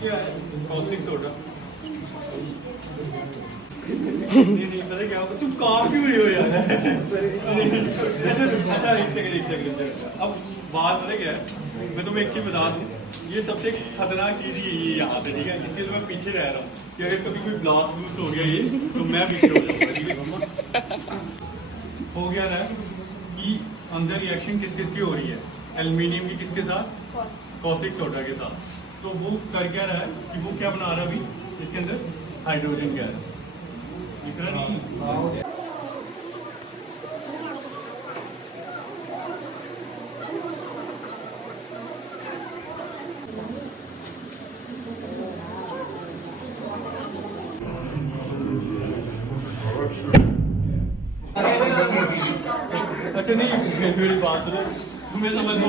क्या है caustic soda. नहीं पता क्या होगा, तुम काम क्यों रही हो यार। अच्छा एक सेकंड। अब बात पता क्या है, मैं तुम्हें एक चीज बता दूं, ये सबसे खतरनाक चीज ही है यहाँ से, ठीक है। इसके लिए मैं पीछे रह रहा हूँ कि अगर कभी कोई ब्लास्ट ब्लूस्ट हो गया ये तो मैं पीछे हो जाऊंगा, ठीक है। हो गया ना कि अंदर रिएक्शन किस किस की हो रही है, एल्यूमिनियम की किसके साथ, कॉस्टिक सोडा के साथ। तो वो कर क्या रहा है कि वो क्या बना रहा है अभी इसके अंदर, हाइड्रोजन गैस। दिख रहा नहीं? अच्छा नहीं, मेरी बात सुनो, तुम्हें समझ में